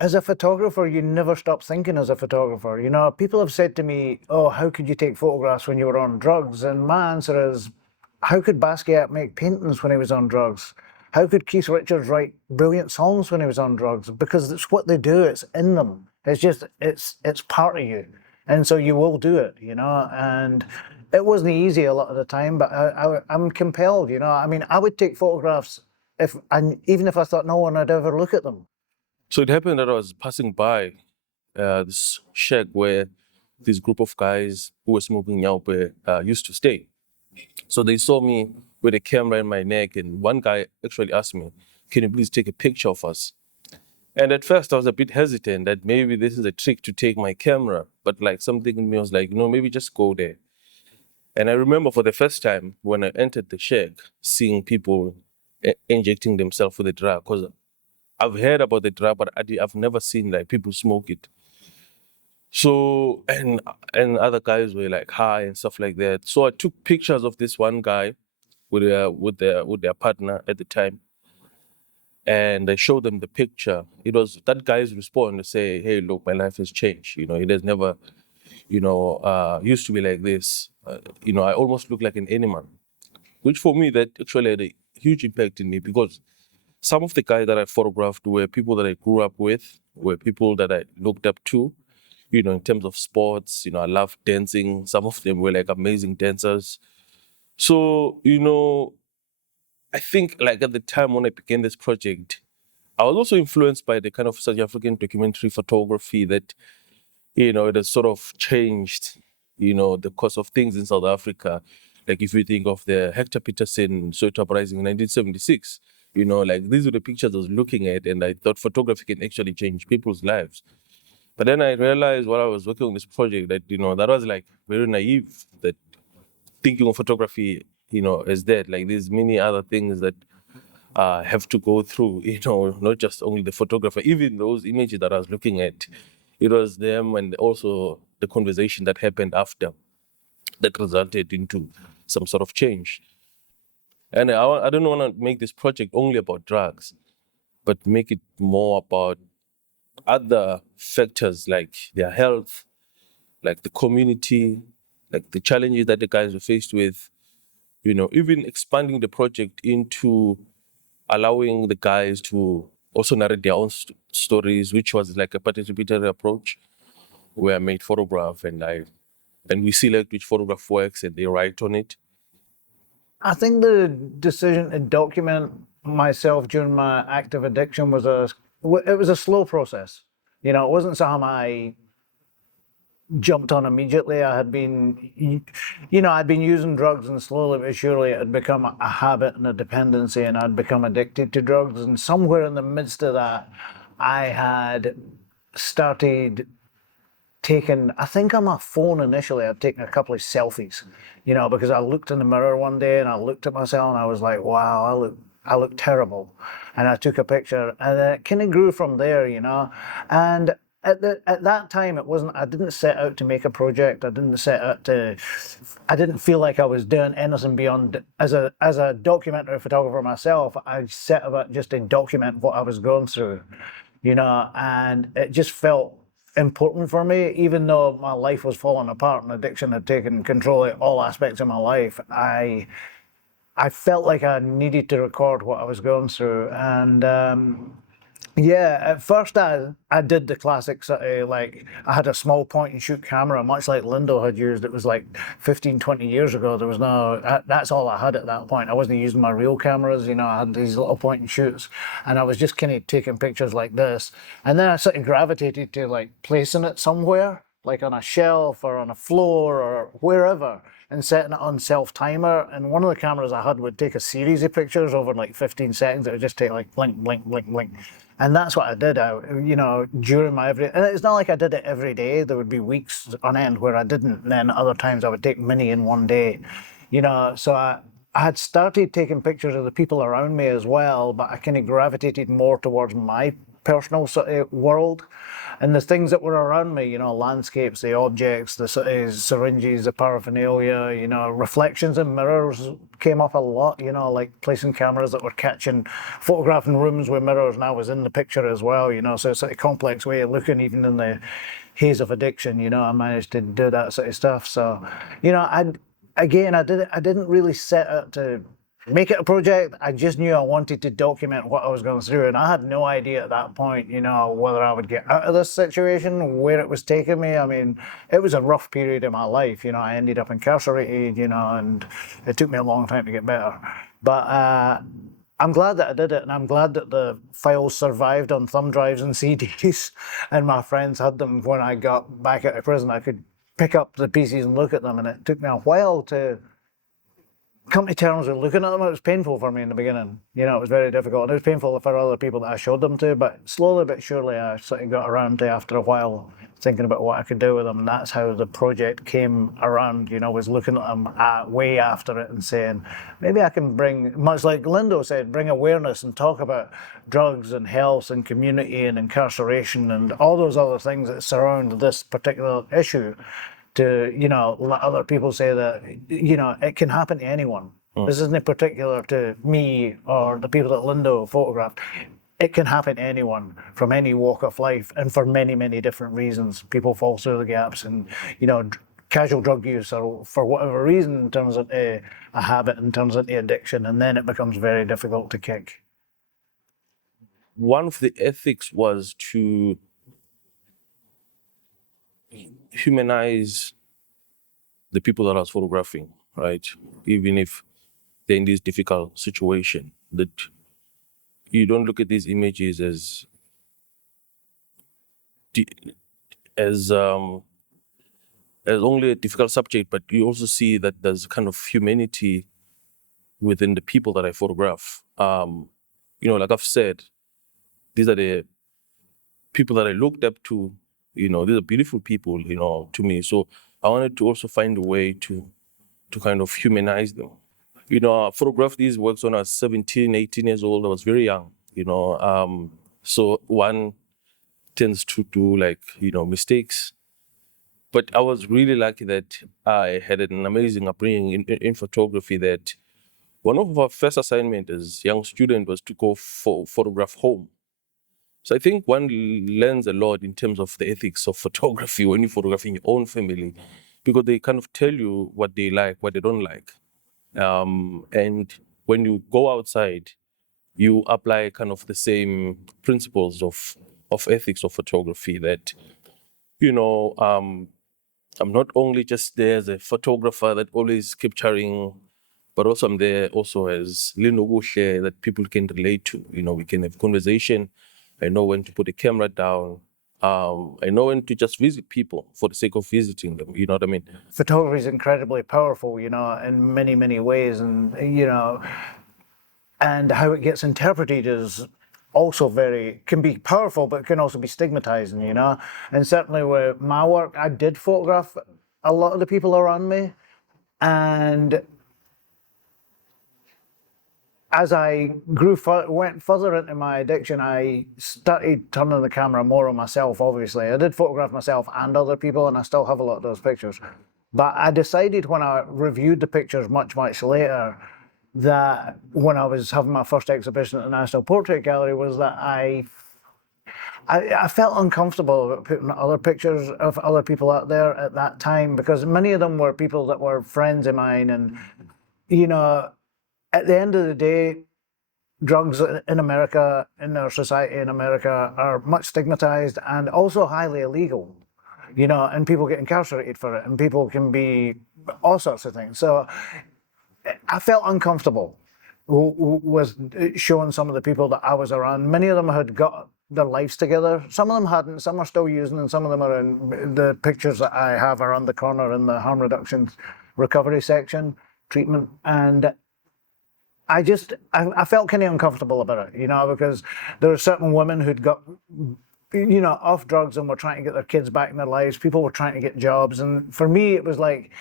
as a photographer, you never stop thinking as a photographer. You know, people have said to me, "Oh, how could you take photographs when you were on drugs?" And my answer is, how could Basquiat make paintings when he was on drugs? How could Keith Richards write brilliant songs when he was on drugs? Because it's what they do. It's in them. It's just it's part of you, and so you will do it. You know, and it wasn't easy a lot of the time, but I'm compelled. You know, I mean, I would take photographs if and even if I thought no one would ever look at them. So it happened that I was passing by this shack where this group of guys who were smoking nyaupe used to stay. So they saw me with a camera in my neck, and one guy actually asked me, "Can you please take a picture of us?" And at first I was a bit hesitant that maybe this is a trick to take my camera, but like something in me was like, no, maybe just go there. And I remember for the first time when I entered the shack, seeing people injecting themselves with the drug, because I've heard about the drug, but I've never seen like people smoke it. So and other guys were like high and stuff like that. So I took pictures of this one guy with their partner at the time, and I showed them the picture. It was that guy's response to say, "Hey, look, my life has changed. You know, it has never, used to be like this. I almost look like an animal," which for me that actually had a huge impact in me because some of the guys that I photographed were people that I grew up with, were people that I looked up to, in terms of sports. I loved dancing. Some of them were like amazing dancers. So, I think like at the time when I began this project, I was also influenced by the kind of South African documentary photography that, it has sort of changed, the course of things in South Africa. Like if you think of the Hector Peterson Soweto uprising in 1976, like these are the pictures I was looking at, and I thought photography can actually change people's lives. But then I realized while I was working on this project that, that was like very naive, that thinking of photography, as that, like there's many other things that have to go through, not just only the photographer, even those images that I was looking at, it was them and also the conversation that happened after that resulted into some sort of change. And I don't want to make this project only about drugs, but make it more about other factors like their health, like the community, like the challenges that the guys were faced with, even expanding the project into allowing the guys to also narrate their own stories, which was like a participatory approach where I made photograph and we select which photograph works and they write on it. I think the decision to document myself during my active addiction it was a slow process. You know, it wasn't something I jumped on immediately. I'd been using drugs, and slowly but surely it had become a habit and a dependency, and I'd become addicted to drugs. And somewhere in the midst of that, I had started taking, I think on my phone initially, I'd taken a couple of selfies, because I looked in the mirror one day and I looked at myself and I was like, wow, I look terrible. And I took a picture, and then it kind of grew from there, And at that time, I didn't set out to make a project. I didn't feel like I was doing anything beyond, as a documentary photographer myself, I set about just to document what I was going through, and it just felt important for me, even though my life was falling apart and addiction had taken control of all aspects of my life. I felt like I needed to record what I was going through, and yeah, at first I did the classic sort of, like, I had a small point and shoot camera, much like Lindo had used. It was like 15, 20 years ago. There was that's all I had at that point. I wasn't using my real cameras, I had these little point and shoots, and I was just kind of taking pictures like this. And then I sort of gravitated to like placing it somewhere, like on a shelf or on a floor or wherever, and setting it on self-timer. And one of the cameras I had would take a series of pictures over like 15 seconds. It would just take like blink, blink, blink, blink. And that's what I did, during my and it's not like I did it every day. There would be weeks on end where I didn't. And then other times I would take many in one day, So I had started taking pictures of the people around me as well, but I kind of gravitated more towards my personal sort of world. And the things that were around me, landscapes, the objects, the sort of syringes, the paraphernalia, reflections in mirrors came up a lot, like placing cameras that were photographing rooms with mirrors, and I was in the picture as well, so it's a complex way of looking, even in the haze of addiction, I managed to do that sort of stuff. So, I didn't really set out to make it a project. I just knew I wanted to document what I was going through, and I had no idea at that point, whether I would get out of this situation, where it was taking me. I mean, it was a rough period in my life. I ended up incarcerated, and it took me a long time to get better. But I'm glad that I did it, and I'm glad that the files survived on thumb drives and CDs, and my friends had them. When I got back out of prison, I could pick up the pieces and look at them, and it took me a while to come to terms with looking at them. It was painful for me in the beginning. It was very difficult. And it was painful for other people that I showed them to, but slowly but surely I sort of got around to, after a while, thinking about what I could do with them. And that's how the project came around, was looking at them way after it and saying, maybe I can bring, much like Lindo said, bring awareness and talk about drugs and health and community and incarceration and all those other things that surround this particular issue, to let other people say that it can happen to anyone. This isn't particular to me or the people that Lindo photographed. It can happen to anyone from any walk of life, and for many, many different reasons. People fall through the gaps, and casual drug use, or for whatever reason, turns into a habit and turns into addiction, and then it becomes very difficult to kick. One of the ethics was to humanize the people that I was photographing, right? Even if they're in this difficult situation, that you don't look at these images as only a difficult subject, but you also see that there's kind of humanity within the people that I photograph. Like I've said, these are the people that I looked up to. These are beautiful people, to me. So I wanted to also find a way to kind of humanize them. I photographed these works when I was 17, 18 years old. I was very young, so one tends to do mistakes. But I was really lucky that I had an amazing upbringing in photography, that one of our first assignments as young student was to go photograph home. So I think one learns a lot in terms of the ethics of photography when you're photographing your own family, because they kind of tell you what they like, what they don't like. And when you go outside, you apply kind of the same principles of ethics of photography, that, I'm not only just there as a photographer that always capturing, but also I'm there also as Lindokuhle that people can relate to. We can have conversation. I know when to put the camera down. I know when to just visit people for the sake of visiting them. You know what I mean? Photography is incredibly powerful, in many, many ways. And, and how it gets interpreted is also can be powerful, but can also be stigmatizing, And certainly with my work, I did photograph a lot of the people around me. And as I went further into my addiction, I started turning the camera more on myself, obviously. I did photograph myself and other people, and I still have a lot of those pictures. But I decided when I reviewed the pictures much, much later, that when I was having my first exhibition at the National Portrait Gallery, was that I felt uncomfortable about putting other pictures of other people out there at that time, because many of them were people that were friends of mine. And, at the end of the day, drugs in America, in our society in America, are much stigmatized and also highly illegal, and people get incarcerated for it, and people can be all sorts of things. So I felt uncomfortable with showing some of the people that I was around. Many of them had got their lives together. Some of them hadn't. Some are still using, and some of them are in the pictures that I have around the corner in the harm reduction recovery section, treatment. And I felt kind of uncomfortable about it, because there were certain women who'd got, off drugs and were trying to get their kids back in their lives. People were trying to get jobs. And for me, it was like,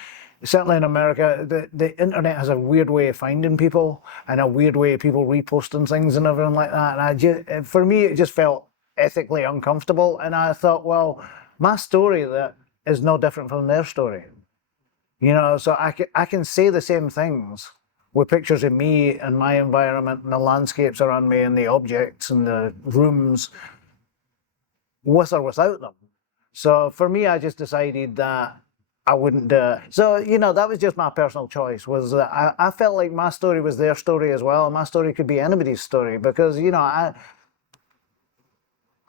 certainly in America, the internet has a weird way of finding people, and a weird way of people reposting things and everything like that. And for me, it just felt ethically uncomfortable. And I thought, well, my story that is no different from their story. You know, so I can say the same things with pictures of me and my environment and the landscapes around me and the objects and the rooms, with or without them. So for me, I just decided that I wouldn't do it. So, you know, that was just my personal choice, was that I felt like my story was their story as well. And my story could be anybody's story because, you know,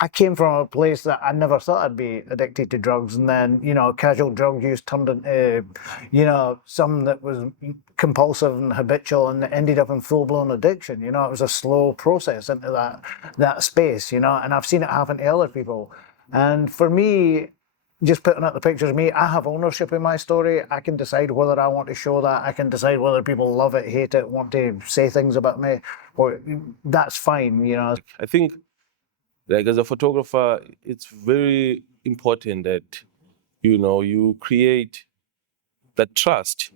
I came from a place that I never thought I'd be addicted to drugs, and then, you know, casual drug use turned into, you know, some that was compulsive and habitual and ended up in full-blown addiction. You know, it was a slow process into that space, you know, and I've seen it happen to other people. And for me, just putting up the pictures of me, I have ownership in my story. I can decide whether I want to show that. I can decide whether people love it, hate it, want to say things about me, or that's fine, you know. I think, like, as a photographer, it's very important that, you know, you create that trust.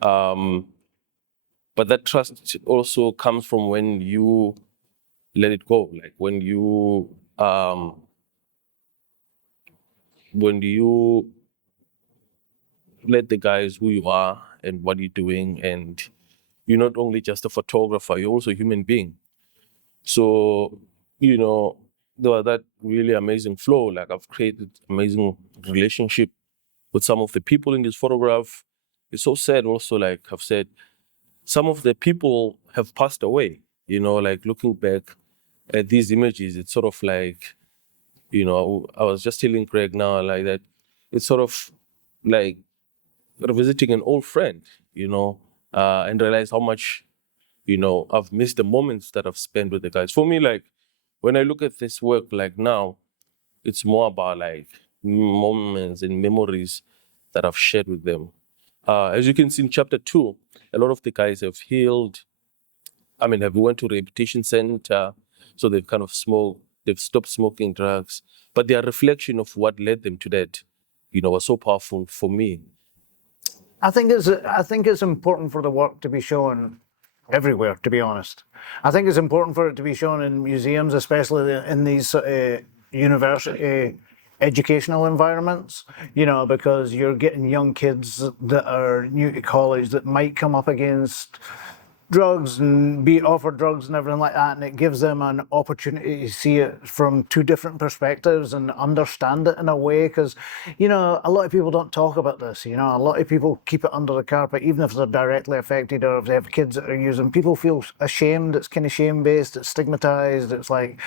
But that trust also comes from when you let it go, like when you let the guys who you are and what you're doing, and you're not only just a photographer, you're also a human being. So, you know, there was that really amazing flow. Like, I've created amazing relationship with some of the people in this photograph. It's so sad also, like I've said, some of the people have passed away, you know, like looking back at these images, it's sort of like, you know, I was just telling Greg now, like, that it's sort of like revisiting an old friend, you know, and realize how much, you know, I've missed the moments that I've spent with the guys. For me, like, when I look at this work, like now, it's more about like moments and memories that I've shared with them. As you can see in chapter 2, a lot of the guys have healed. I mean, have went to rehabilitation center, so they've kind of they've stopped smoking drugs. But their reflection of what led them to that, you know, was so powerful for me. I think it's important for the work to be shown everywhere, to be honest. I think it's important for it to be shown in museums, especially in these university educational environments, you know, because you're getting young kids that are new to college that might come up against drugs and be offered drugs and everything like that, and it gives them an opportunity to see it from two different perspectives and understand it in a way, because, you know, a lot of people don't talk about this. You know, a lot of people keep it under the carpet, even if they're directly affected or if they have kids that are using. People feel ashamed. It's kind of shame-based, it's stigmatized, it's like,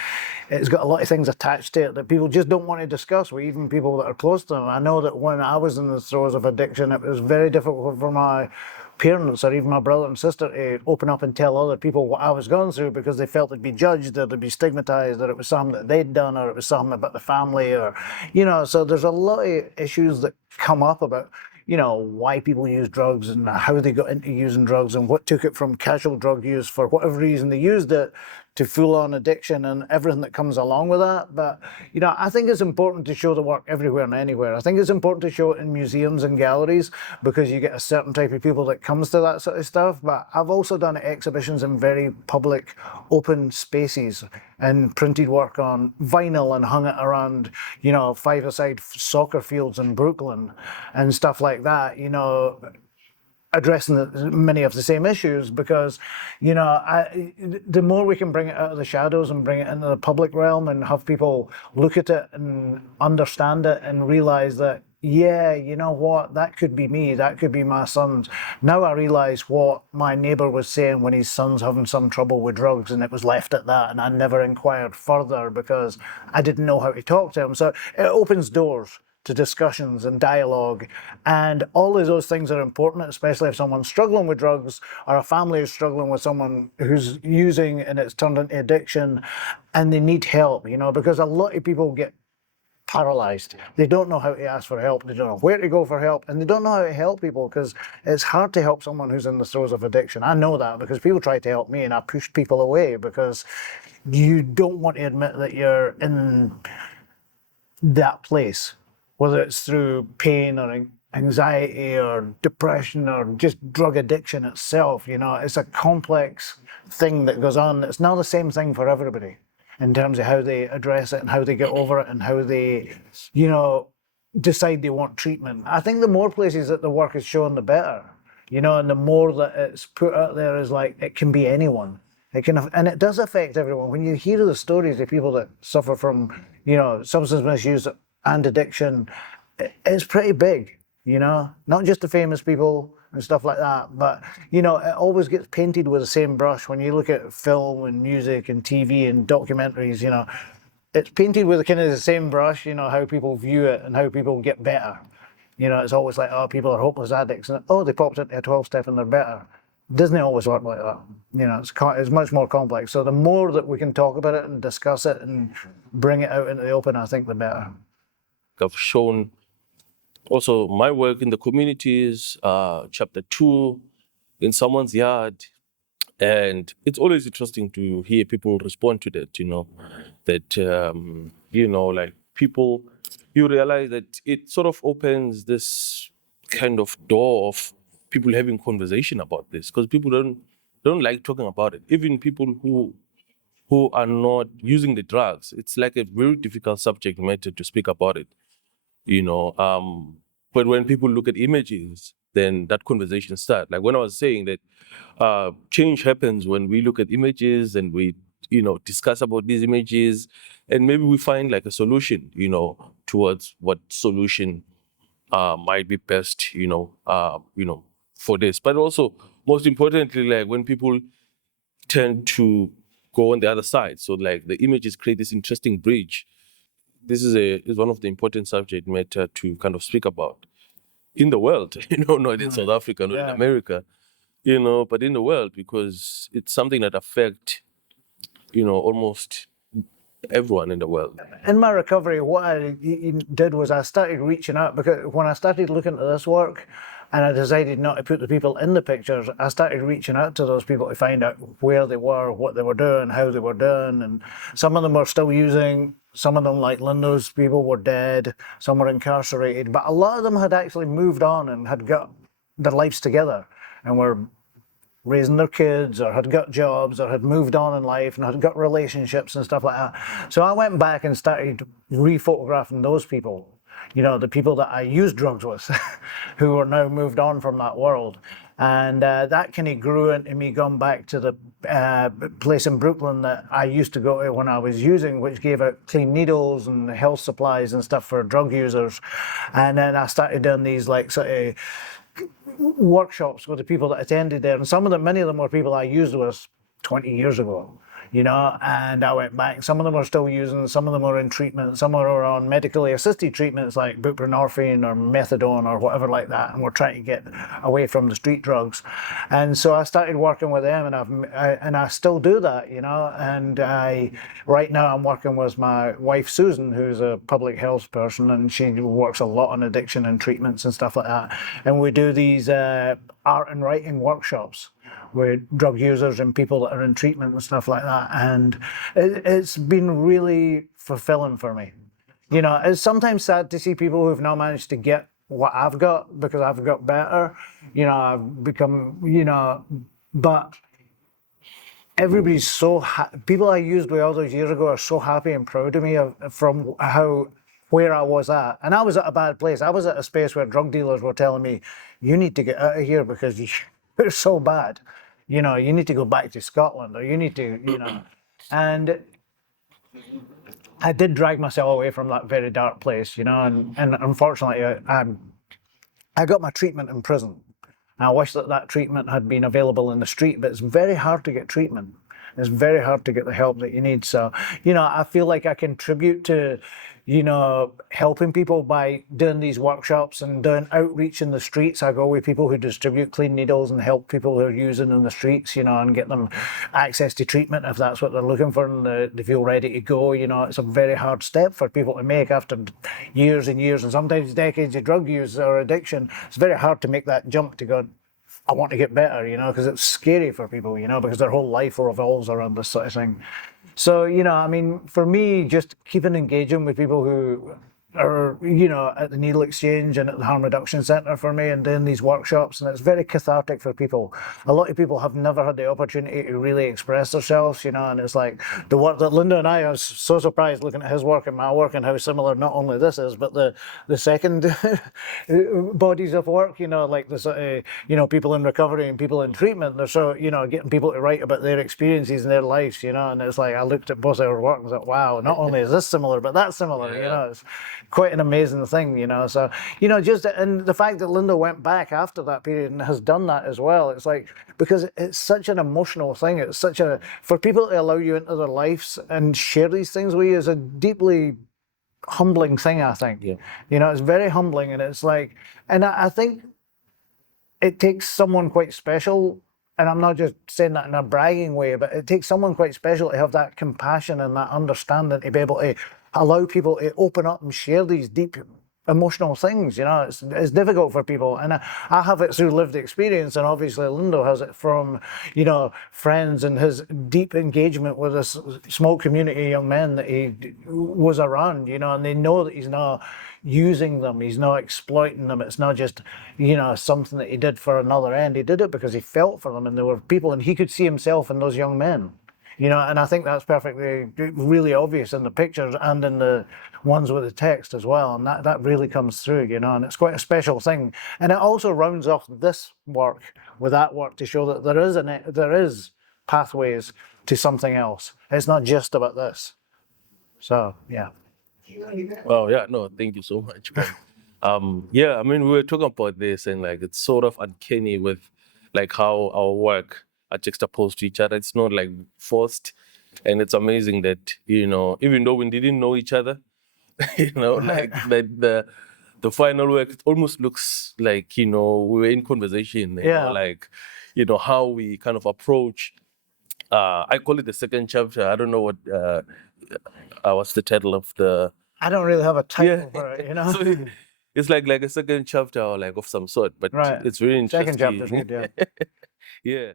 it's got a lot of things attached to it that people just don't want to discuss with even people that are close to them. I know that when I was in the throes of addiction, it was very difficult for my parents or even my brother and sister to open up and tell other people what I was going through, because they felt they'd be judged or they'd be stigmatized, or it was something that they'd done, or it was something about the family, or, you know, so there's a lot of issues that come up about, you know, why people use drugs and how they got into using drugs and what took it from casual drug use, for whatever reason they used it, to full-on addiction and everything that comes along with that. But, you know, I think it's important to show the work everywhere and anywhere. I think it's important to show it in museums and galleries, because you get a certain type of people that comes to that sort of stuff. But I've also done exhibitions in very public, open spaces and printed work on vinyl and hung it around, you know, five-a-side soccer fields in Brooklyn and stuff like that, you know, addressing many of the same issues, because, you know, the more we can bring it out of the shadows and bring it into the public realm and have people look at it and understand it and realize that, yeah, you know what, that could be me, that could be my sons. Now I realize what my neighbour was saying when his son's having some trouble with drugs, and it was left at that, and I never inquired further because I didn't know how to talk to him. So it opens doors to discussions and dialogue, and all of those things are important, especially if someone's struggling with drugs or a family is struggling with someone who's using and it's turned into addiction and they need help, you know, because a lot of people get paralyzed. They don't know how to ask for help, they don't know where to go for help, and they don't know how to help people, because it's hard to help someone who's in the throes of addiction. I know that because people try to help me and I push people away because you don't want to admit that you're in that place, whether it's through pain or anxiety or depression or just drug addiction itself. You know, it's a complex thing that goes on. It's not the same thing for everybody. in terms of how they address it and how they get over it and how they, you know, decide they want treatment. I think the more places that the work is shown, the better, you know, and the more that it's put out there is like, it can be anyone. It can, and it does affect everyone. When you hear the stories of people that suffer from, you know, substance misuse and addiction, it's pretty big, you know, not just the famous people and stuff like that, but, you know, it always gets painted with the same brush. When you look at film and music and TV and documentaries, you know, it's painted with kind of the same brush, you know, how people view it and how people get better. You know, it's always like, oh, people are hopeless addicts, and oh, they popped into a 12-step and they're better. Doesn't always work like that. You know, it's much more complex. So the more that we can talk about it and discuss it and bring it out into the open, I think the better. I've shown also my work in the communities, chapter 2, in someone's yard. And it's always interesting to hear people respond to that, you know, that, you know, like people, you realize that it sort of opens this kind of door of people having conversation about this, because people don't like talking about it. Even people who are not using the drugs, it's like a very difficult subject matter to speak about it, you know. But when people look at images, then that conversation starts. Like when I was saying that change happens when we look at images and we, you know, discuss about these images, and maybe we find like a solution, you know, towards what solution might be best, you know, for this. But also, most importantly, like when people tend to go on the other side, so like the images create this interesting bridge. This is one of the important subject matter to kind of speak about in the world, you know, not in South Africa, not in America, you know, but in the world, because it's something that affects, you know, almost everyone in the world. In my recovery, what I did was I started reaching out, because when I started looking at this work and I decided not to put the people in the pictures, I started reaching out to those people to find out where they were, what they were doing, how they were doing. And some of them were still using, some of them, like Lindo's people, were dead, some were incarcerated, but a lot of them had actually moved on and had got their lives together and were raising their kids, or had got jobs, or had moved on in life and had got relationships and stuff like that. So I went back and started re-photographing those people, you know, the people that I used drugs with, who are now moved on from that world. And that kind of grew into me going back to the place in Brooklyn that I used to go to when I was using, which gave out clean needles and health supplies and stuff for drug users. And then I started doing these like sort of workshops with the people that attended there, and some of them, many of them were people I used with 20 years ago, you know, and I went back. Some of them are still using, some of them are in treatment, some are on medically assisted treatments like buprenorphine or methadone or whatever like that, and we're trying to get away from the street drugs. And so I started working with them, and I still do that, you know. And right now I'm working with my wife Susan, who's a public health person, and she works a lot on addiction and treatments and stuff like that. And we do these art and writing workshops with drug users and people that are in treatment and stuff like that. And it's been really fulfilling for me. You know, it's sometimes sad to see people who've not managed to get what I've got, because I've got better. You know, I've become, you know, but everybody's so people I used with all those years ago are so happy and proud of me from where I was at. And I was at a bad place. I was at a space where drug dealers were telling me, you need to get out of here because you're so bad. You know, you need to go back to Scotland, or you need to, you know. And I did drag myself away from that very dark place, you know, and unfortunately I got my treatment in prison. And I wish that treatment had been available in the street, but it's very hard to get treatment. It's very hard to get the help that you need. So, you know, I feel like I contribute to, you know, helping people by doing these workshops and doing outreach in the streets. I go with people who distribute clean needles and help people who are using in the streets, you know, and get them access to treatment if that's what they're looking for and they feel ready to go. You know, it's a very hard step for people to make after years and years and sometimes decades of drug use or addiction. It's very hard to make that jump to go, I want to get better, you know, because it's scary for people, you know, because their whole life revolves around this sort of thing. So, you know, I mean, for me, just keeping engaging with people who are, you know, at the needle exchange and at the harm reduction centre for me and doing these workshops, and it's very cathartic for people. A lot of people have never had the opportunity to really express themselves, you know, and it's like the work that Linda and I was so surprised looking at his work and my work and how similar not only this is, but the second bodies of work, you know, like the sort of, you know, people in recovery and people in treatment. They're so, you know, getting people to write about their experiences and their lives, you know, and it's like I looked at both our work and was like, wow, not only is this similar, but that's similar, you know. It's quite an amazing thing, you know. So, you know, just and the fact that Linda went back after that period and has done that as well, it's like, because it's such an emotional thing. It's such a, for people to allow you into their lives and share these things with you is a deeply humbling thing, I think. Yeah. You know, it's very humbling, and it's like, and I think it takes someone quite special, and I'm not just saying that in a bragging way, but it takes someone quite special to have that compassion and that understanding to be able to allow people to open up and share these deep emotional things. You know, it's difficult for people, and I have it through lived experience, and obviously Lindo has it from, you know, friends and his deep engagement with this small community of young men that he was around, you know, and they know that he's not using them, he's not exploiting them. It's not just, you know, something that he did for another end. He did it because he felt for them, and there were people, and he could see himself in those young men. You know, and I think that's perfectly, really obvious in the pictures and in the ones with the text as well. And that really comes through, you know, and it's quite a special thing. And it also rounds off this work with that work to show that there is pathways to something else. It's not just about this. So, yeah. Well, yeah, no, thank you so much, man. Yeah, I mean, we were talking about this, and like it's sort of uncanny with like how our work are juxtaposed to each other. It's not like forced, and it's amazing that, you know, even though we didn't know each other, you know, like that the final work, it almost looks like, you know, we were in conversation. You know, like, you know, how we kind of approach. I call it the second chapter. I don't know what's the title of the. I don't really have a title for it, you know. So it's like a second chapter or like of some sort, but it's really interesting. Second chapter's good, yeah. Yeah.